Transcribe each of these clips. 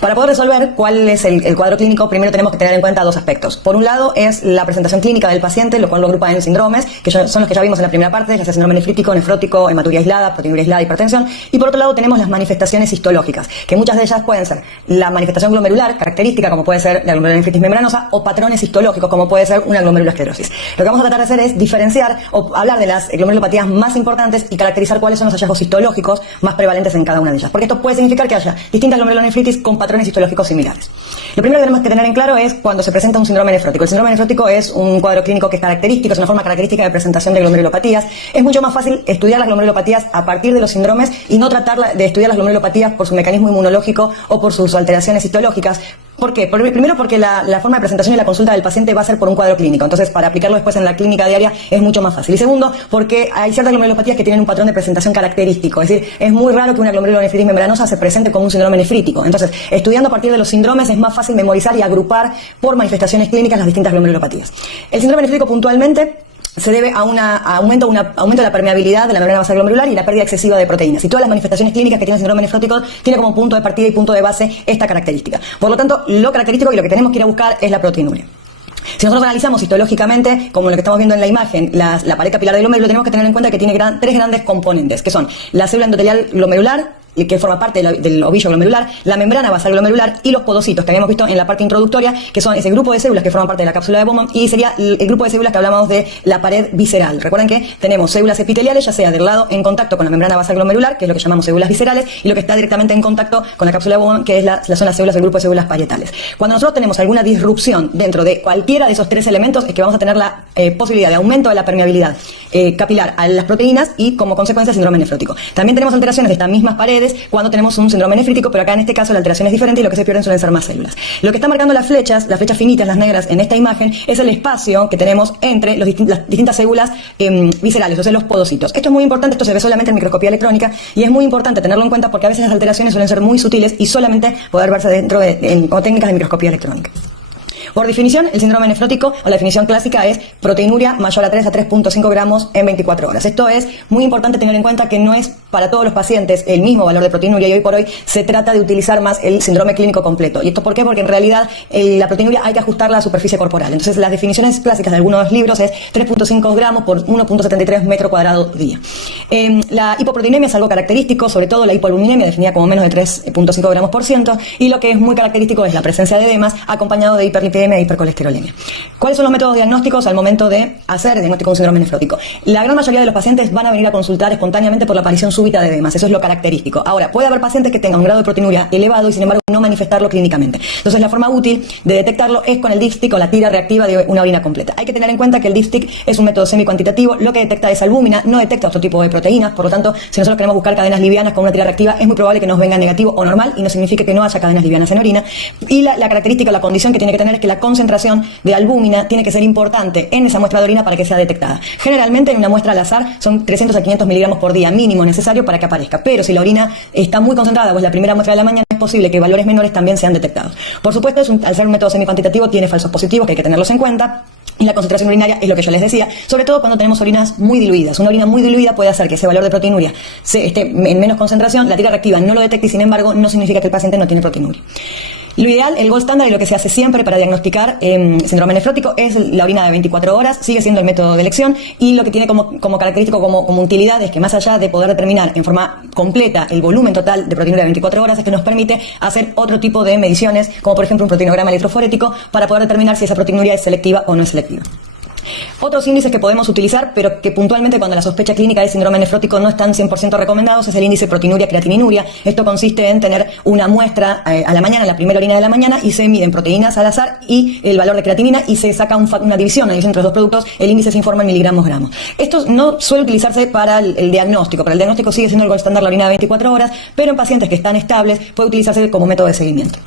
Para poder resolver cuál es el cuadro clínico, primero tenemos que tener en cuenta dos aspectos. Por un lado es la presentación clínica del paciente, lo cual lo agrupa en síndromes, que son los que ya vimos en la primera parte, ya sea síndrome nefrítico, nefrótico, hematuria aislada, proteinuria aislada, hipertensión. Y por otro lado tenemos las manifestaciones histológicas, que muchas de ellas pueden ser la manifestación glomerular, característica, como puede ser la glomerulonefritis membranosa, o patrones histológicos, como puede ser una glomerulosclerosis. Lo que vamos a tratar de hacer es diferenciar o hablar de las glomerulopatías más importantes y caracterizar cuáles son los hallazgos histológicos más prevalentes en cada una de ellas. Porque esto puede significar que haya distintas glomerulonefritis con patrones histológicos similares. Lo primero que tenemos que tener en claro es cuando se presenta un síndrome nefrótico. El síndrome nefrótico es un cuadro clínico que es característico, es una forma característica de presentación de glomerulopatías. Es mucho más fácil estudiar las glomerulopatías a partir de los síndromes y no tratar de estudiar las glomerulopatías por su mecanismo inmunológico o por sus alteraciones histológicas. ¿Por qué? Primero porque la forma de presentación y la consulta del paciente va a ser por un cuadro clínico. Entonces, para aplicarlo después en la clínica diaria es mucho más fácil. Y segundo, porque hay ciertas glomerulopatías que tienen un patrón de presentación característico. Es decir, es muy raro que una glomerulonefritis membranosa se presente como un síndrome nefrítico. Entonces, estudiando a partir de los síndromes es más fácil memorizar y agrupar por manifestaciones clínicas las distintas glomerulopatías. El síndrome nefrítico puntualmente se debe a un aumento de la permeabilidad de la membrana basal glomerular y la pérdida excesiva de proteínas. Y todas las manifestaciones clínicas que tiene el síndrome nefrótico tiene como punto de partida y punto de base esta característica. Por lo tanto, lo característico y lo que tenemos que ir a buscar es la proteinuria. Si nosotros analizamos histológicamente, como lo que estamos viendo en la imagen, la pared capilar del glomérulo, tenemos que tener en cuenta que tiene tres grandes componentes, que son la célula endotelial glomerular, que forma parte del ovillo glomerular, la membrana basal glomerular y los podocitos que habíamos visto en la parte introductoria, que son ese grupo de células que forman parte de la cápsula de Bowman, y sería el grupo de células que hablamos de la pared visceral. Recuerden que tenemos células epiteliales, ya sea del lado en contacto con la membrana basal glomerular, que es lo que llamamos células viscerales, y lo que está directamente en contacto con la cápsula de Bowman, que son las células del grupo de células parietales. Cuando nosotros tenemos alguna disrupción dentro de cualquiera de esos tres elementos, es que vamos a tener la posibilidad de aumento de la permeabilidad capilar a las proteínas y como consecuencia síndrome nefrótico. También tenemos alteraciones de estas mismas paredes cuando tenemos un síndrome nefrítico, pero acá en este caso la alteración es diferente y lo que se pierden suelen ser más células. Lo que está marcando las flechas finitas, las negras en esta imagen, es el espacio que tenemos entre las distintas células viscerales, o sea, los podocitos. Esto es muy importante, esto se ve solamente en microscopía electrónica y es muy importante tenerlo en cuenta porque a veces las alteraciones suelen ser muy sutiles y solamente poder verse dentro con técnicas de microscopía electrónica. Por definición, el síndrome nefrótico, o la definición clásica, es proteinuria mayor a 3 a 3.5 gramos en 24 horas. Esto es muy importante tener en cuenta que no es para todos los pacientes el mismo valor de proteinuria y hoy por hoy se trata de utilizar más el síndrome clínico completo. ¿Y esto por qué? Porque en realidad la proteinuria hay que ajustarla a la superficie corporal. Entonces las definiciones clásicas de algunos libros es 3.5 gramos por 1.73 metro cuadrado día. La hipoproteinemia es algo característico, sobre todo la hipoaluminemia definida como menos de 3.5 gramos por ciento, y lo que es muy característico es la presencia de edemas acompañado de hiperlipidemia e hipercolesterolemia. ¿Cuáles son los métodos diagnósticos al momento de hacer el diagnóstico de un síndrome nefrótico? La gran mayoría de los pacientes van a venir a consultar espontáneamente por la aparición súbita de edemas, eso es lo característico. Ahora, puede haber pacientes que tengan un grado de proteinuria elevado y sin embargo no manifestarlo clínicamente. Entonces la forma útil de detectarlo es con el dipstick o la tira reactiva de una orina completa. Hay que tener en cuenta que el dipstick es un método semi-cuantitativo, lo que detecta es albúmina, no detecta otro tipo de proteínas, por lo tanto, si nosotros queremos buscar cadenas livianas con una tira reactiva, es muy probable que nos venga negativo o normal y no signifique que no haya cadenas livianas en orina. Y la característica, la condición que tiene que tener es que la concentración de albúmina tiene que ser importante en esa muestra de orina para que sea detectada. Generalmente en una muestra al azar son 300 a 500 miligramos por día mínimo necesario para que aparezca, pero si la orina está muy concentrada o es la primera muestra de la mañana, es posible que valores menores también sean detectados. Por supuesto, al ser un método semi-cuantitativo tiene falsos positivos que hay que tenerlos en cuenta. Y la concentración urinaria es lo que yo les decía, sobre todo cuando tenemos orinas muy diluidas. Una orina muy diluida puede hacer que ese valor de proteinuria esté en menos concentración, la tira reactiva no lo detecte y sin embargo no significa que el paciente no tiene proteinuria. Lo ideal, el gold standard y lo que se hace siempre para diagnosticar síndrome nefrótico es la orina de 24 horas, sigue siendo el método de elección y lo que tiene como característico, como utilidad es que más allá de poder determinar en forma completa el volumen total de proteinuria de 24 horas es que nos permite hacer otro tipo de mediciones, como por ejemplo un proteinograma electroforético para poder determinar si esa proteinuria es selectiva o no es selectiva. Otros índices que podemos utilizar, pero que puntualmente cuando la sospecha clínica del síndrome nefrótico no están 100% recomendados, es el índice proteinuria-creatininuria. Esto consiste en tener una muestra a la mañana, la primera orina de la mañana, y se miden proteínas al azar y el valor de creatinina y se saca una división entre los dos productos, el índice se informa en miligramos-gramos. Esto no suele utilizarse para el diagnóstico, para el diagnóstico sigue siendo el gold estándar la orina de 24 horas, pero en pacientes que están estables puede utilizarse como método de seguimiento.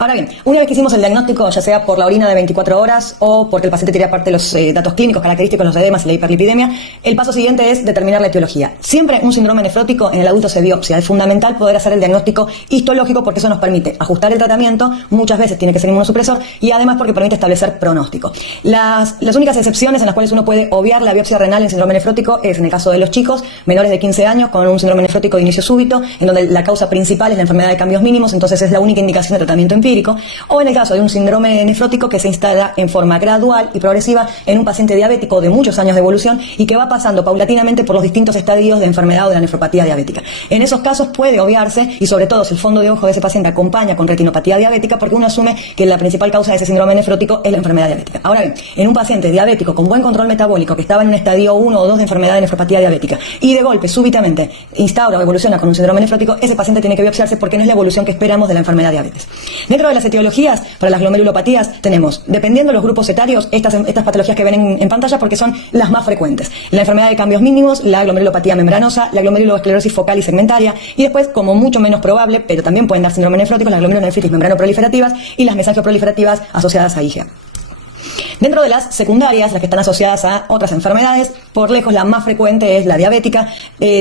Ahora bien, una vez que hicimos el diagnóstico, ya sea por la orina de 24 horas o porque el paciente tiene parte de los datos clínicos característicos, los edemas y la hiperlipidemia, el paso siguiente es determinar la etiología. Siempre un síndrome nefrótico en el adulto se biopsia. Es fundamental poder hacer el diagnóstico histológico porque eso nos permite ajustar el tratamiento, muchas veces tiene que ser inmunosupresor y además porque permite establecer pronóstico. Las únicas excepciones en las cuales uno puede obviar la biopsia renal en síndrome nefrótico es en el caso de los chicos menores de 15 años con un síndrome nefrótico de inicio súbito, en donde la causa principal es la enfermedad de cambios mínimos, entonces es la única indicación de tratamiento empírico, o en el caso de un síndrome nefrótico que se instala en forma gradual y progresiva en un paciente diabético de muchos años de evolución y que va pasando paulatinamente por los distintos estadios de enfermedad o de la nefropatía diabética. En esos casos puede obviarse, y sobre todo si el fondo de ojo de ese paciente acompaña con retinopatía diabética, porque uno asume que la principal causa de ese síndrome nefrótico es la enfermedad diabética. Ahora bien, en un paciente diabético con buen control metabólico que estaba en un estadio 1 o 2 de enfermedad de nefropatía diabética y de golpe súbitamente instaura o evoluciona con un síndrome nefrótico, ese paciente tiene que biopsiarse porque no es la evolución que esperamos de la enfermedad diabetes. Dentro de las etiologías, para las glomerulopatías tenemos, dependiendo de los grupos etarios, estas patologías que ven en pantalla porque son las más frecuentes. La enfermedad de cambios mínimos, la glomerulopatía membranosa, la glomerulosclerosis focal y segmentaria, y después, como mucho menos probable, pero también pueden dar síndrome nefrótico, las glomerulonefritis membranoproliferativas y las mesangioproliferativas asociadas a IgA. Dentro de las secundarias, las que están asociadas a otras enfermedades, por lejos la más frecuente es la diabética,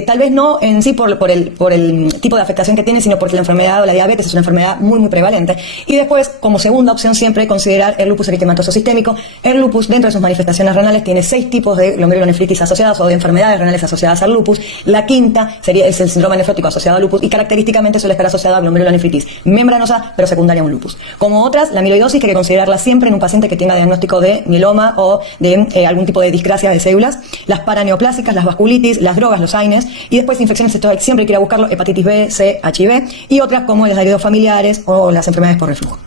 tal vez no en sí por el tipo de afectación que tiene, sino porque la enfermedad o la diabetes es una enfermedad muy prevalente. Y después, como segunda opción, siempre considerar el lupus eritematoso sistémico. El lupus, dentro de sus manifestaciones renales, tiene 6 tipos de glomerulonefritis asociadas o de enfermedades renales asociadas al lupus. La quinta es el síndrome nefrótico asociado al lupus y característicamente suele estar asociado a glomerulonefritis membranosa, pero secundaria a un lupus. Como otras, la amiloidosis, que hay que considerarla siempre en un paciente que tenga diagnóstico de mieloma o de algún tipo de discrasia de células, las paraneoplásicas, las vasculitis, las drogas, los AINES, y después infecciones, esto siempre hay que ir a buscarlo, hepatitis B, C, HIV, y otras como las heredofamiliares o las enfermedades por reflujo.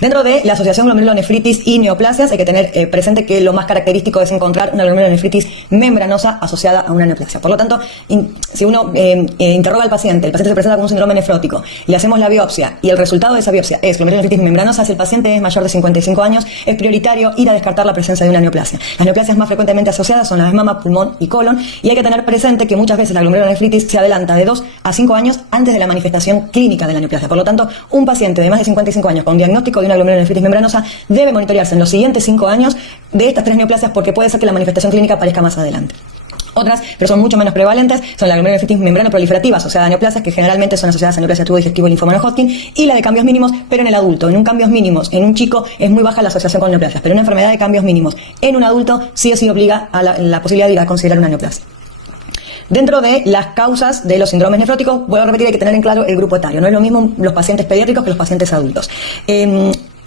Dentro de la asociación glomerulonefritis y neoplasias hay que tener presente que lo más característico es encontrar una glomerulonefritis membranosa asociada a una neoplasia. Por lo tanto, si uno interroga al paciente, el paciente se presenta con un síndrome nefrótico, le hacemos la biopsia y el resultado de esa biopsia es glomerulonefritis membranosa, si el paciente es mayor de 55 años, es prioritario ir a descartar la presencia de una neoplasia. Las neoplasias más frecuentemente asociadas son las de mama, pulmón y colon, y hay que tener presente que muchas veces la glomerulonefritis se adelanta de 2 a 5 años antes de la manifestación clínica de la neoplasia. Por lo tanto, un paciente de más de 55 años con diagnóstico de una glomerulonefritis membranosa debe monitorearse en los siguientes 5 años de estas 3 neoplasias porque puede ser que la manifestación clínica aparezca más adelante. Otras, pero son mucho menos prevalentes, son la glomerulonefritis membranoproliferativa asociada a neoplasias, que generalmente son asociadas a neoplasia tubo digestivo y linfoma no Hodgkin, y la de cambios mínimos, pero en el adulto. En un cambios mínimos, en un chico, es muy baja la asociación con neoplasias, pero una enfermedad de cambios mínimos en un adulto sí o sí obliga a la posibilidad de ir a considerar una neoplasia. Dentro de las causas de los síndromes nefróticos, vuelvo a repetir, hay que tener en claro el grupo etario. No es lo mismo los pacientes pediátricos que los pacientes adultos.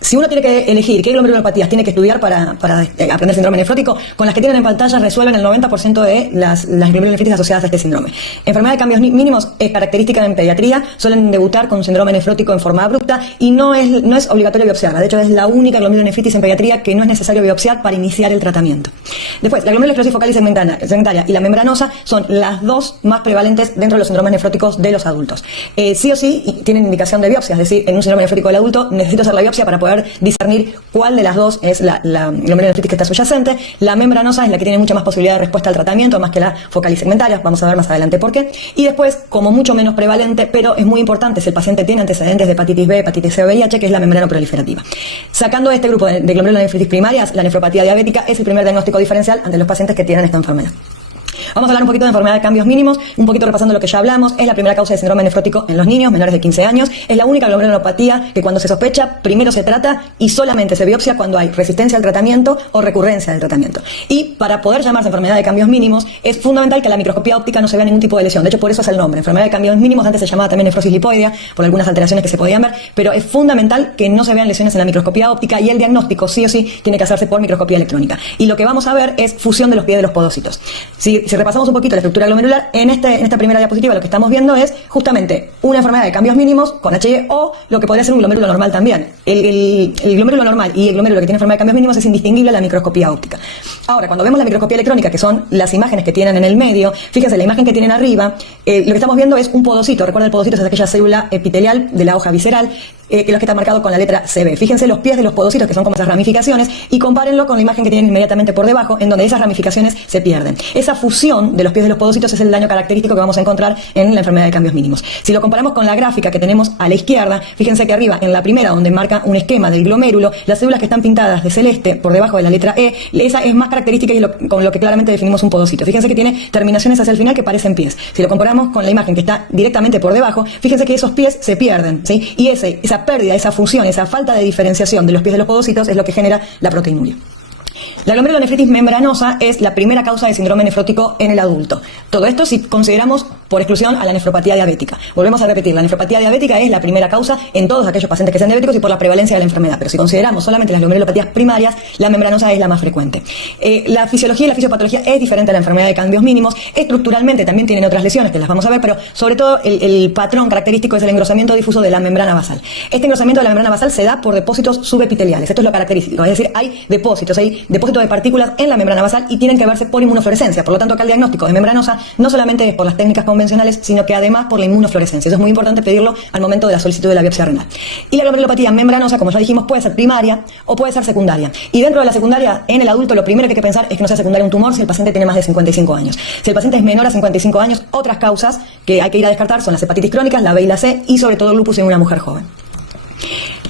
Si uno tiene que elegir qué glomerulopatías tiene que estudiar para aprender síndrome nefrótico, con las que tienen en pantalla resuelven el 90% de las glomerulonefritis asociadas a este síndrome. Enfermedad de cambios mínimos es característica en pediatría, suelen debutar con un síndrome nefrótico en forma abrupta y no es obligatorio biopsiarla. De hecho, es la única glomerulonefritis en pediatría que no es necesario biopsiar para iniciar el tratamiento. Después, la glomerulosclerosis focal y segmentaria y la membranosa son las dos más prevalentes dentro de los síndromes nefróticos de los adultos. Sí o sí tienen indicación de biopsia, es decir, en un síndrome nefrótico del adulto necesito hacer la biopsia para poder discernir cuál de las dos es la glomerulonefritis que está subyacente. La membranosa es la que tiene mucha más posibilidad de respuesta al tratamiento, más que la focal y segmentaria, vamos a ver más adelante por qué. Y después, como mucho menos prevalente, pero es muy importante si el paciente tiene antecedentes de hepatitis B, hepatitis C o VIH, que es la membranoproliferativa. Sacando este grupo de glomerulonefritis primarias, la nefropatía diabética es el primer diagnóstico diferencial ante los pacientes que tienen esta enfermedad. Vamos a hablar un poquito de enfermedad de cambios mínimos, un poquito repasando lo que ya hablamos. Es la primera causa de síndrome nefrótico en los niños menores de 15 años. Es la única glomerulopatía que cuando se sospecha, primero se trata y solamente se biopsia cuando hay resistencia al tratamiento o recurrencia del tratamiento. Y para poder llamarse enfermedad de cambios mínimos, es fundamental que a la microscopía óptica no se vea ningún tipo de lesión. De hecho, por eso es el nombre. Enfermedad de cambios mínimos, antes se llamaba también nefrosis lipoidea, por algunas alteraciones que se podían ver, pero es fundamental que no se vean lesiones en la microscopía óptica y el diagnóstico sí o sí tiene que hacerse por microscopía electrónica. Y lo que vamos a ver es fusión de los pies de los podócitos. Si repasamos un poquito la estructura glomerular, en esta primera diapositiva lo que estamos viendo es justamente una enfermedad de cambios mínimos con HI o lo que podría ser un glomérulo normal también. El glomérulo normal y el glomérulo que tiene enfermedad de cambios mínimos es indistinguible a la microscopía óptica. Ahora, cuando vemos la microscopía electrónica, que son las imágenes que tienen en el medio, fíjense, la imagen que tienen arriba, lo que estamos viendo es un podocito. Recuerda, el podocito es aquella célula epitelial de la hoja visceral. que los que está marcado con la letra CB. Fíjense los pies de los podocitos, que son como esas ramificaciones, y compárenlo con la imagen que tienen inmediatamente por debajo, en donde esas ramificaciones se pierden. Esa fusión de los pies de los podocitos es el daño característico que vamos a encontrar en la enfermedad de cambios mínimos. Si lo comparamos con la gráfica que tenemos a la izquierda, fíjense que arriba, en la primera, donde marca un esquema del glomérulo, las células que están pintadas de celeste por debajo de la letra E, esa es más característica y con lo que claramente definimos un podocito. Fíjense que tiene terminaciones hacia el final que parecen pies. Si lo comparamos con la imagen que está directamente por debajo, fíjense que esos pies se pierden, ¿sí? Y esa pérdida, esa fusión, esa falta de diferenciación de los pies de los podocitos es lo que genera la proteinuria. La glomerulonefritis membranosa es la primera causa de síndrome nefrótico en el adulto. Todo esto si consideramos por exclusión a la nefropatía diabética. Volvemos a repetir, la nefropatía diabética es la primera causa en todos aquellos pacientes que sean diabéticos y por la prevalencia de la enfermedad. Pero si consideramos solamente las glomerulopatías primarias, la membranosa es la más frecuente. La fisiología y la fisiopatología es diferente a la enfermedad de cambios mínimos. Estructuralmente también tienen otras lesiones que las vamos a ver, pero sobre todo el patrón característico es el engrosamiento difuso de la membrana basal. Este engrosamiento de la membrana basal se da por depósitos subepiteliales. Esto es lo característico. Es decir, hay depósitos de partículas en la membrana basal y tienen que verse por inmunofluorescencia. Por lo tanto, acá el diagnóstico de membranosa no solamente es por las técnicas convencionales, sino que además por la inmunofluorescencia. Eso es muy importante pedirlo al momento de la solicitud de la biopsia renal. Y la glomerulopatía membranosa, como ya dijimos, puede ser primaria o puede ser secundaria. Y dentro de la secundaria, en el adulto, lo primero que hay que pensar es que no sea secundaria un tumor si el paciente tiene más de 55 años. Si el paciente es menor a 55 años, otras causas que hay que ir a descartar son las hepatitis crónicas, la B y la C, y sobre todo el lupus en una mujer joven.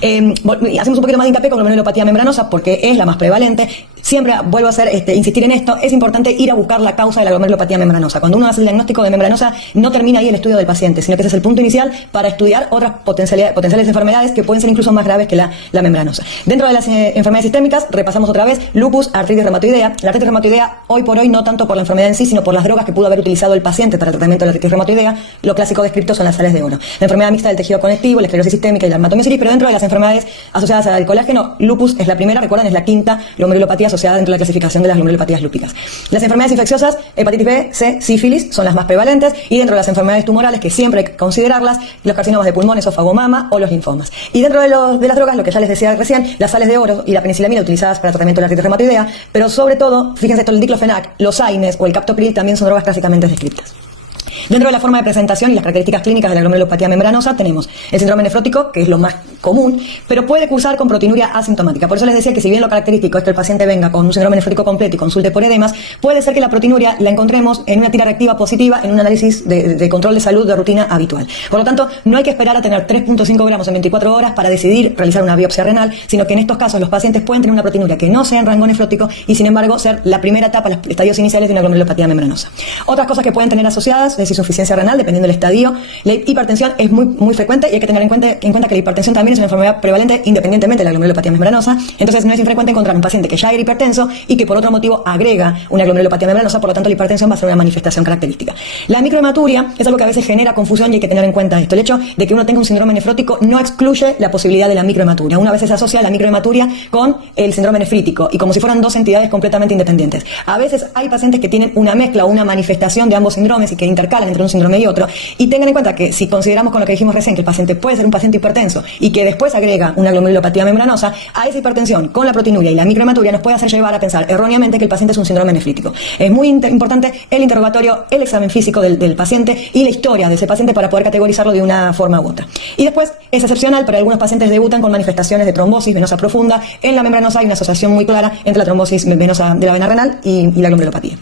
Hacemos un poquito más de hincapié con la glomerulopatía membranosa porque es la más prevalente. Siempre vuelvo a insistir en esto, es importante ir a buscar la causa de la glomerulopatía membranosa. Cuando uno hace el diagnóstico de membranosa, no termina ahí el estudio del paciente, sino que ese es el punto inicial para estudiar otras potenciales enfermedades que pueden ser incluso más graves que la membranosa. Dentro de las enfermedades sistémicas, repasamos otra vez, lupus, artritis reumatoidea. La artritis reumatoidea, hoy por hoy, no tanto por la enfermedad en sí, sino por las drogas que pudo haber utilizado el paciente para el tratamiento de la artritis reumatoidea. Lo clásico descrito son las sales de oro. La enfermedad mixta del tejido conectivo, la esclerosis sistémica y la dermatomiositis, pero dentro de las enfermedades asociadas al colágeno, lupus es la primera, recuerden, es la quinta glomerulopatía asociada dentro de la clasificación de las glomerulopatías lúpicas. Las enfermedades infecciosas, hepatitis B, C, sífilis, son las más prevalentes, y dentro de las enfermedades tumorales, que siempre hay que considerarlas, los carcinomas de pulmón, esófago, mama o los linfomas. Y dentro de las drogas, lo que ya les decía recién, las sales de oro y la penicilamina utilizadas para el tratamiento de la artritis reumatoidea, pero sobre todo, fíjense, el diclofenac, los AINES o el captopril también son drogas clásicamente descritas. Dentro de la forma de presentación y las características clínicas de la glomerulopatía membranosa tenemos el síndrome nefrótico, que es lo más común, pero puede cursar con proteinuria asintomática. Por eso les decía que si bien lo característico es que el paciente venga con un síndrome nefrótico completo y consulte por edemas, puede ser que la proteinuria la encontremos en una tira reactiva positiva en un análisis de control de salud de rutina habitual. Por lo tanto, no hay que esperar a tener 3.5 gramos en 24 horas para decidir realizar una biopsia renal, sino que en estos casos los pacientes pueden tener una proteinuria que no sea en rango nefrótico y sin embargo ser la primera etapa, los estadios iniciales de una glomerulopatía membranosa. Otras cosas que pueden tener asociadas es insuficiencia renal, dependiendo del estadio. La hipertensión es muy frecuente y hay que tener en cuenta que la hipertensión también es una enfermedad prevalente independientemente de la glomerulopatía membranosa. Entonces no es infrecuente encontrar un paciente que ya era hipertenso y que por otro motivo agrega una glomerulopatía membranosa, por lo tanto la hipertensión va a ser una manifestación característica. La microhematuria es algo que a veces genera confusión y hay que tener en cuenta esto. El hecho de que uno tenga un síndrome nefrótico no excluye la posibilidad de la microhematuria. Una vez se asocia la microhematuria con el síndrome nefrítico y como si fueran dos entidades completamente independientes. A veces hay pacientes que tienen una mezcla o una manifestación de ambos síndromes y que intercalan entre un síndrome y otro. Y tengan en cuenta que si consideramos con lo que dijimos recién que el paciente puede ser un paciente hipertenso y que después agrega una glomerulopatía membranosa, a esa hipertensión con la proteinuria y la microhematuria nos puede hacer llevar a pensar erróneamente que el paciente es un síndrome nefrítico. Es muy importante el interrogatorio, el examen físico del paciente y la historia de ese paciente para poder categorizarlo de una forma u otra. Y después es excepcional, pero algunos pacientes debutan con manifestaciones de trombosis venosa profunda. En la membranosa hay una asociación muy clara entre la trombosis venosa de la vena renal y la glomerulopatía.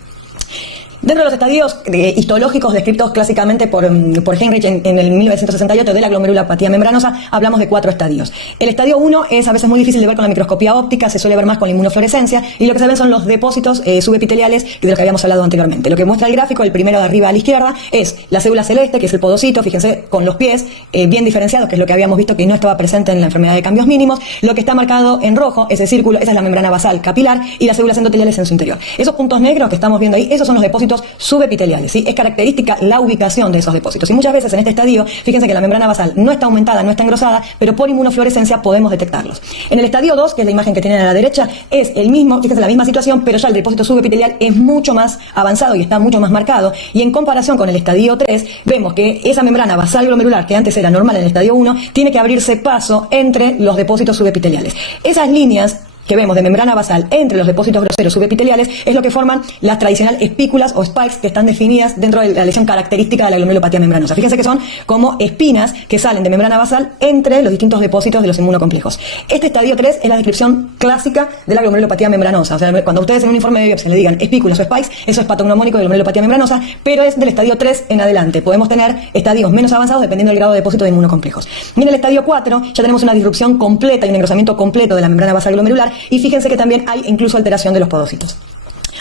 Dentro de los estadios histológicos descritos clásicamente por Heinrich en el 1968 de la glomerulopatía membranosa, hablamos de 4 estadios. El estadio 1 es a veces muy difícil de ver con la microscopía óptica, se suele ver más con la inmunofluorescencia y lo que se ven son los depósitos subepiteliales de los que habíamos hablado anteriormente. Lo que muestra el gráfico, el primero de arriba a la izquierda, es la célula celeste, que es el podocito, fíjense, con los pies bien diferenciados, que es lo que habíamos visto que no estaba presente en la enfermedad de cambios mínimos. Lo que está marcado en rojo, ese círculo, esa es la membrana basal capilar y las células endoteliales en su interior. Esos puntos negros que estamos viendo ahí, esos son los depósitos subepiteliales, ¿sí? Es característica la ubicación de esos depósitos. Y muchas veces en este estadio, fíjense que la membrana basal no está aumentada, no está engrosada, pero por inmunofluorescencia podemos detectarlos. En el estadio 2, que es la imagen que tienen a la derecha, es el mismo, fíjense, la misma situación, pero ya el depósito subepitelial es mucho más avanzado y está mucho más marcado. Y en comparación con el estadio 3, vemos que esa membrana basal glomerular, que antes era normal en el estadio 1, tiene que abrirse paso entre los depósitos subepiteliales. Esas líneas que vemos de membrana basal entre los depósitos groseros subepiteliales es lo que forman las tradicionales espículas o spikes que están definidas dentro de la lesión característica de la glomerulopatía membranosa. Fíjense que son como espinas que salen de membrana basal entre los distintos depósitos de los inmunocomplejos. Este estadio 3 es la descripción clásica de la glomerulopatía membranosa. O sea, cuando ustedes en un informe de biopsia le digan espículas o spikes, eso es patognomónico de glomerulopatía membranosa, pero es del estadio 3 en adelante. Podemos tener estadios menos avanzados dependiendo del grado de depósito de inmunocomplejos. Y en el estadio 4 ya tenemos una disrupción completa y un engrosamiento completo de la membrana basal glomerular, y fíjense que también hay incluso alteración de los podocitos.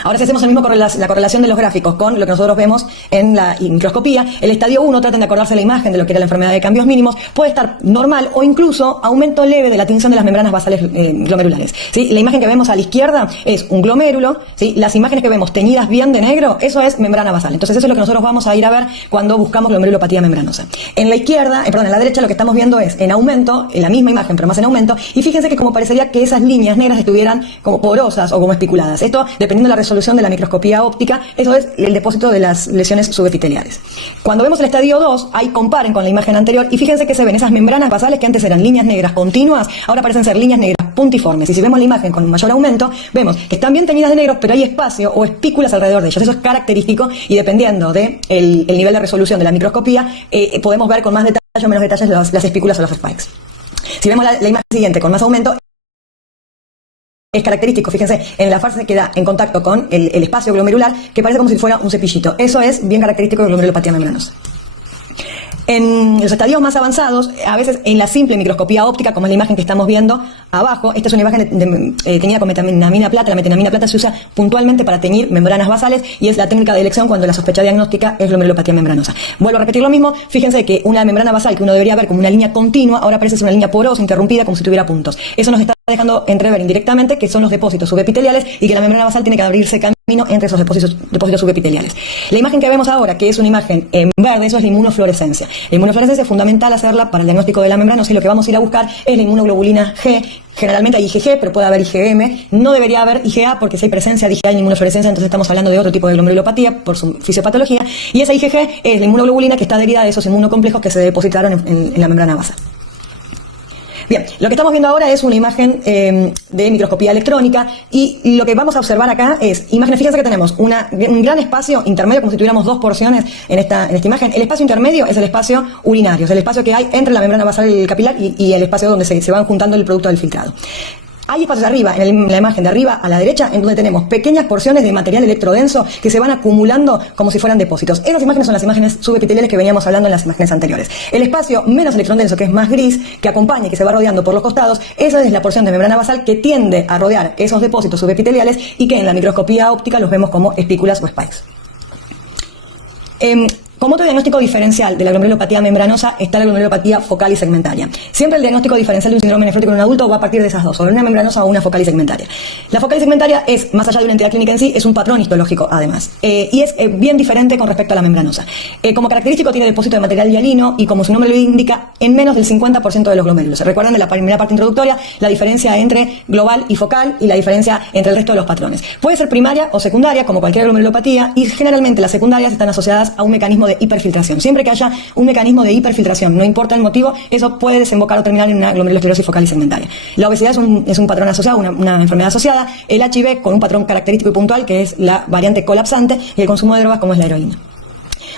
Ahora, si hacemos la correlación de los gráficos con lo que nosotros vemos en la microscopía, el estadio 1, traten de acordarse la imagen de lo que era la enfermedad de cambios mínimos, puede estar normal o incluso aumento leve de la tinción de las membranas basales glomerulares. ¿Sí? La imagen que vemos a la izquierda es un glomérulo, ¿sí? Las imágenes que vemos teñidas bien de negro, eso es membrana basal. Entonces eso es lo que nosotros vamos a ir a ver cuando buscamos glomerulopatía membranosa. En la izquierda, en la derecha, lo que estamos viendo es en aumento, en la misma imagen pero más en aumento, y fíjense que como parecería que esas líneas negras estuvieran como porosas o como espiculadas. Esto, dependiendo de la resolución de la microscopía óptica, eso es el depósito de las lesiones subepiteliales. Cuando vemos el estadio 2, ahí comparen con la imagen anterior y fíjense que se ven esas membranas basales que antes eran líneas negras continuas, ahora parecen ser líneas negras puntiformes. Y si vemos la imagen con un mayor aumento, vemos que están bien teñidas de negro, pero hay espacio o espículas alrededor de ellos. Eso es característico y dependiendo de el nivel de resolución de la microscopía, podemos ver con más detalle o menos detalles las espículas o los spikes. Si vemos la imagen siguiente con más aumento, es característico, fíjense, en la fase queda en contacto con el espacio glomerular que parece como si fuera un cepillito. Eso es bien característico de glomerulopatía membranosa. En los estadios más avanzados, a veces en la simple microscopía óptica, como es la imagen que estamos viendo abajo, esta es una imagen teñida con metanamina plata. La metanamina plata se usa puntualmente para teñir membranas basales y es la técnica de elección cuando la sospecha diagnóstica es glomerulopatía membranosa. Vuelvo a repetir lo mismo, fíjense que una membrana basal que uno debería ver como una línea continua, ahora parece ser una línea porosa, interrumpida, como si tuviera puntos. Eso nos está dejando entrever indirectamente que son los depósitos subepiteliales y que la membrana basal tiene que abrirse camino entre esos depósitos subepiteliales. La imagen que vemos ahora, que es una imagen en verde, eso es la inmunofluorescencia. La inmunofluorescencia es fundamental hacerla para el diagnóstico de la membranosa y lo que vamos a ir a buscar es la inmunoglobulina G. Generalmente hay IgG, pero puede haber IgM. No debería haber IgA porque si hay presencia de IgA en inmunofluorescencia, entonces estamos hablando de otro tipo de glomerulopatía por su fisiopatología. Y esa IgG es la inmunoglobulina que está adherida a esos inmunocomplejos que se depositaron en la membrana basal. Bien, lo que estamos viendo ahora es una imagen de microscopía electrónica y lo que vamos a observar acá es imágenes. Fíjense que tenemos un gran espacio intermedio, como si tuviéramos dos porciones en esta imagen. El espacio intermedio es el espacio urinario, es el espacio que hay entre la membrana basal capilar y el espacio donde se van juntando el producto del filtrado. Hay espacios arriba, en la imagen de arriba a la derecha, en donde tenemos pequeñas porciones de material electrodenso que se van acumulando como si fueran depósitos. Esas imágenes son las imágenes subepiteliales que veníamos hablando en las imágenes anteriores. El espacio menos electrodenso, que es más gris, que acompaña y que se va rodeando por los costados, esa es la porción de membrana basal que tiende a rodear esos depósitos subepiteliales y que en la microscopía óptica los vemos como espículas o spikes. Como otro diagnóstico diferencial de la glomerulopatía membranosa está la glomerulopatía focal y segmentaria. Siempre el diagnóstico diferencial de un síndrome nefrótico en un adulto va a partir de esas dos, o una membranosa o una focal y segmentaria. La focal y segmentaria es, más allá de una entidad clínica en sí, es un patrón histológico además. Y es bien diferente con respecto a la membranosa. Como característico tiene depósito de material hialino y como su nombre lo indica, en menos del 50% de los glomérulos. Recuerdan de la primera parte introductoria la diferencia entre global y focal y la diferencia entre el resto de los patrones. Puede ser primaria o secundaria, como cualquier glomerulopatía, y generalmente las secundarias están asociadas a un mecanismo de hiperfiltración. Siempre que haya un mecanismo de hiperfiltración, no importa el motivo, eso puede desembocar o terminar en una glomerulosclerosis focal y segmentaria. La obesidad es un patrón asociado, una enfermedad asociada, el HIV con un patrón característico y puntual que es la variante colapsante y el consumo de drogas como es la heroína.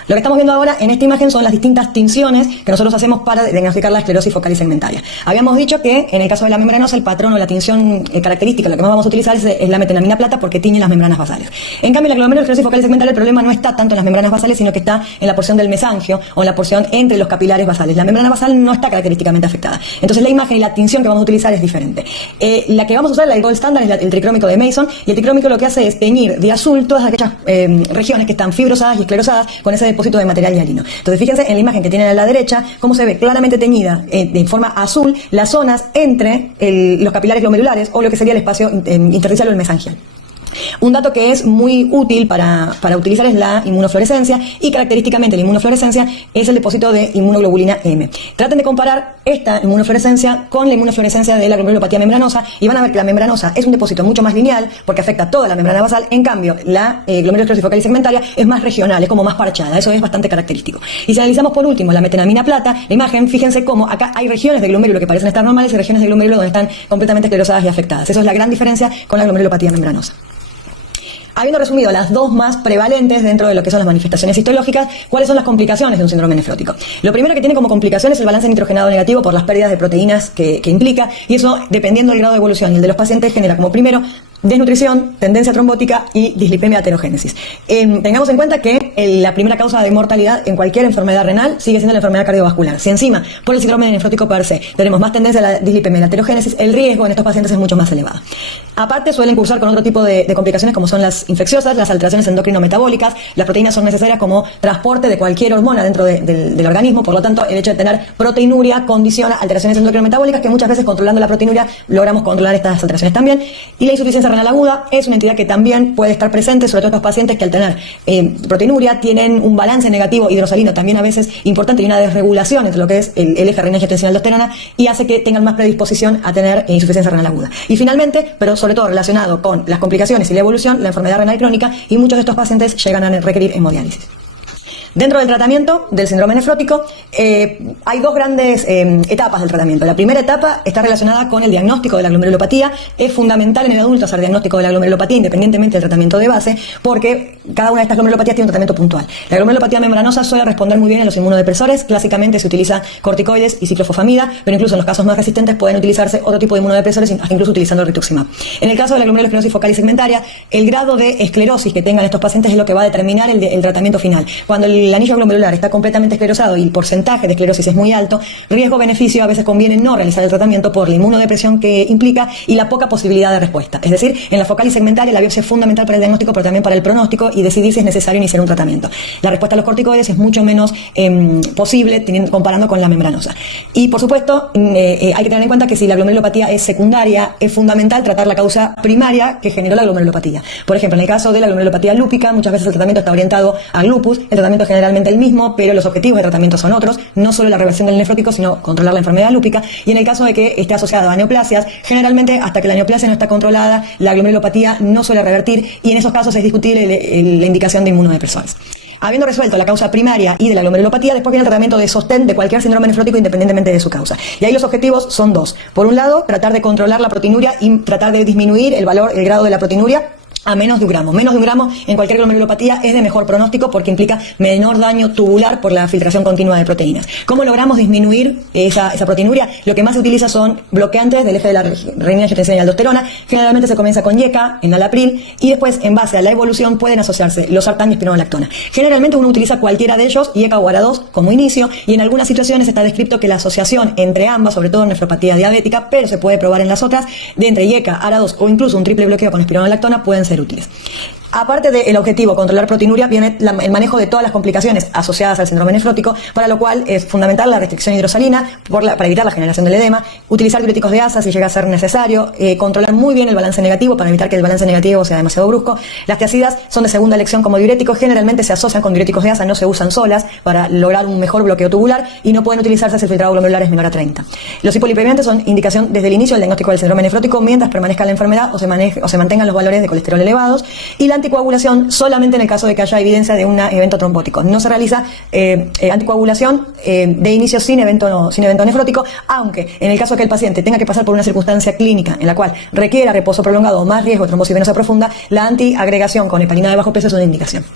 Lo que estamos viendo ahora en esta imagen son las distintas tinciones que nosotros hacemos para diagnosticar la esclerosis focal y segmentaria. Habíamos dicho que en el caso de la membranosa el patrón o la tinción característica, lo que más vamos a utilizar es la metanamina plata porque tiñe las membranas basales. En cambio, en la glomerulosclerosis focal y segmentaria el problema no está tanto en las membranas basales, sino que está en la porción del mesangio o en la porción entre los capilares basales. La membrana basal no está característicamente afectada. Entonces la imagen y la tinción que vamos a utilizar es diferente. La que vamos a usar, la del gold standard, es el tricrómico de Mason, y el tricrómico lo que hace es teñir de azul todas aquellas regiones que están fibrosadas y esclerosadas con ese depósito de material hialino. Entonces fíjense en la imagen que tienen a la derecha cómo se ve claramente teñida de forma azul las zonas entre los capilares glomerulares o lo que sería el espacio intersticial o el mesangial. Un dato que es muy útil para utilizar es la inmunofluorescencia, y característicamente la inmunofluorescencia es el depósito de inmunoglobulina M. Traten de comparar esta inmunofluorescencia con la inmunofluorescencia de la glomerulopatía membranosa y van a ver que la membranosa es un depósito mucho más lineal porque afecta toda la membrana basal. En cambio, la glomerulosclerosis focal y segmentaria es más regional, es como más parchada. Eso es bastante característico. Y si analizamos por último la metenamina plata, la imagen, fíjense cómo acá hay regiones de glomérulo que parecen estar normales y regiones de glomérulo donde están completamente esclerosadas y afectadas. Eso es la gran diferencia con la glomerulopatía membranosa. Habiendo resumido las dos más prevalentes dentro de lo que son las manifestaciones histológicas, ¿cuáles son las complicaciones de un síndrome nefrótico? Lo primero que tiene como complicación es el balance nitrogenado negativo por las pérdidas de proteínas que implica, y eso, dependiendo del grado de evolución y el de los pacientes, genera como primero desnutrición, tendencia trombótica y dislipemia aterogénesis. Tengamos en cuenta que la primera causa de mortalidad en cualquier enfermedad renal sigue siendo la enfermedad cardiovascular. Si encima, por el síndrome nefrótico per se, tenemos más tendencia a la dislipemia y la aterogénesis, el riesgo en estos pacientes es mucho más elevado. Aparte, suelen cursar con otro tipo de complicaciones como son las infecciosas, las alteraciones endocrino-metabólicas. Las proteínas son necesarias como transporte de cualquier hormona dentro del organismo, por lo tanto, el hecho de tener proteinuria condiciona alteraciones endocrino-metabólicas, que muchas veces controlando la proteinuria logramos controlar estas alteraciones también. Y la insuficiencia renal aguda es una entidad que también puede estar presente, sobre todo estos pacientes que al tener proteinuria tienen un balance negativo hidrosalino también a veces importante y una desregulación entre lo que es el eje renina-angiotensina-aldosterona, y hace que tengan más predisposición a tener insuficiencia renal aguda. Y finalmente, pero sobre todo relacionado con las complicaciones y la evolución, la enfermedad renal crónica, y muchos de estos pacientes llegan a requerir hemodiálisis. Dentro del tratamiento del síndrome nefrótico hay dos grandes etapas del tratamiento. La primera etapa está relacionada con el diagnóstico de la glomerulopatía. Es fundamental en el adulto hacer diagnóstico de la glomerulopatía independientemente del tratamiento de base, porque cada una de estas glomerulopatías tiene un tratamiento puntual. La glomerulopatía membranosa suele responder muy bien a los inmunodepresores. Clásicamente se utiliza corticoides y ciclofosfamida, pero incluso en los casos más resistentes pueden utilizarse otro tipo de inmunodepresores, incluso utilizando el rituximab. En el caso de la glomerulosclerosis focal y segmentaria, el grado de esclerosis que tengan estos pacientes es lo que va a determinar el tratamiento final. Cuando el anillo glomerular está completamente esclerosado y el porcentaje de esclerosis es muy alto, riesgo-beneficio, a veces conviene no realizar el tratamiento por la inmunodepresión que implica y la poca posibilidad de respuesta. Es decir, en la focal y segmentaria la biopsia es fundamental para el diagnóstico, pero también para el pronóstico y decidir si es necesario iniciar un tratamiento. La respuesta a los corticoides es mucho menos posible comparando con la membranosa. Y por supuesto, hay que tener en cuenta que si la glomerulopatía es secundaria, es fundamental tratar la causa primaria que generó la glomerulopatía. Por ejemplo, en el caso de la glomerulopatía lúpica, muchas veces el tratamiento está orientado al lupus, el tratamiento generalmente el mismo, pero los objetivos de tratamiento son otros, no solo la reversión del nefrótico, sino controlar la enfermedad lúpica. Y en el caso de que esté asociado a neoplasias, generalmente hasta que la neoplasia no está controlada, la glomerulopatía no suele revertir, y en esos casos es discutible la indicación de inmunodepresores. Habiendo resuelto la causa primaria y de la glomerulopatía, después viene el tratamiento de sostén de cualquier síndrome nefrótico independientemente de su causa. Y ahí los objetivos son dos. Por un lado, tratar de controlar la proteinuria y tratar de disminuir el grado de la proteinuria a menos de un gramo. Menos de un gramo en cualquier glomerulopatía es de mejor pronóstico porque implica menor daño tubular por la filtración continua de proteínas. ¿Cómo logramos disminuir esa proteinuria? Lo que más se utiliza son bloqueantes del eje de la renina-angiotensina y aldosterona. Generalmente se comienza con IECA, enalapril, y después, en base a la evolución, pueden asociarse losartán y espironolactona. Generalmente uno utiliza cualquiera de ellos, IECA o ARA2, como inicio, y en algunas situaciones está descrito que la asociación entre ambas, sobre todo en nefropatía diabética, pero se puede probar en las otras, de entre IECA, ARA2 o incluso un triple bloqueo con espironolactona, pueden ser útiles. Aparte del objetivo, controlar proteinuria, viene el manejo de todas las complicaciones asociadas al síndrome nefrótico, para lo cual es fundamental la restricción hidrosalina para evitar la generación del edema, utilizar diuréticos de asa si llega a ser necesario, controlar muy bien el balance negativo para evitar que el balance negativo sea demasiado brusco. Las tiacidas son de segunda elección como diuréticos, generalmente se asocian con diuréticos de asa, no se usan solas para lograr un mejor bloqueo tubular y no pueden utilizarse si el filtrado glomerular es menor a 30. Los hipolipemiantes son indicación desde el inicio del diagnóstico del síndrome nefrótico mientras permanezca la enfermedad o se mantengan los valores de colesterol elevados, y la anticoagulación solamente en el caso de que haya evidencia de un evento trombótico. No se realiza anticoagulación de inicio sin evento nefrótico, aunque en el caso de que el paciente tenga que pasar por una circunstancia clínica en la cual requiera reposo prolongado o más riesgo de trombosis venosa profunda, la antiagregación con heparina de bajo peso es una indicación.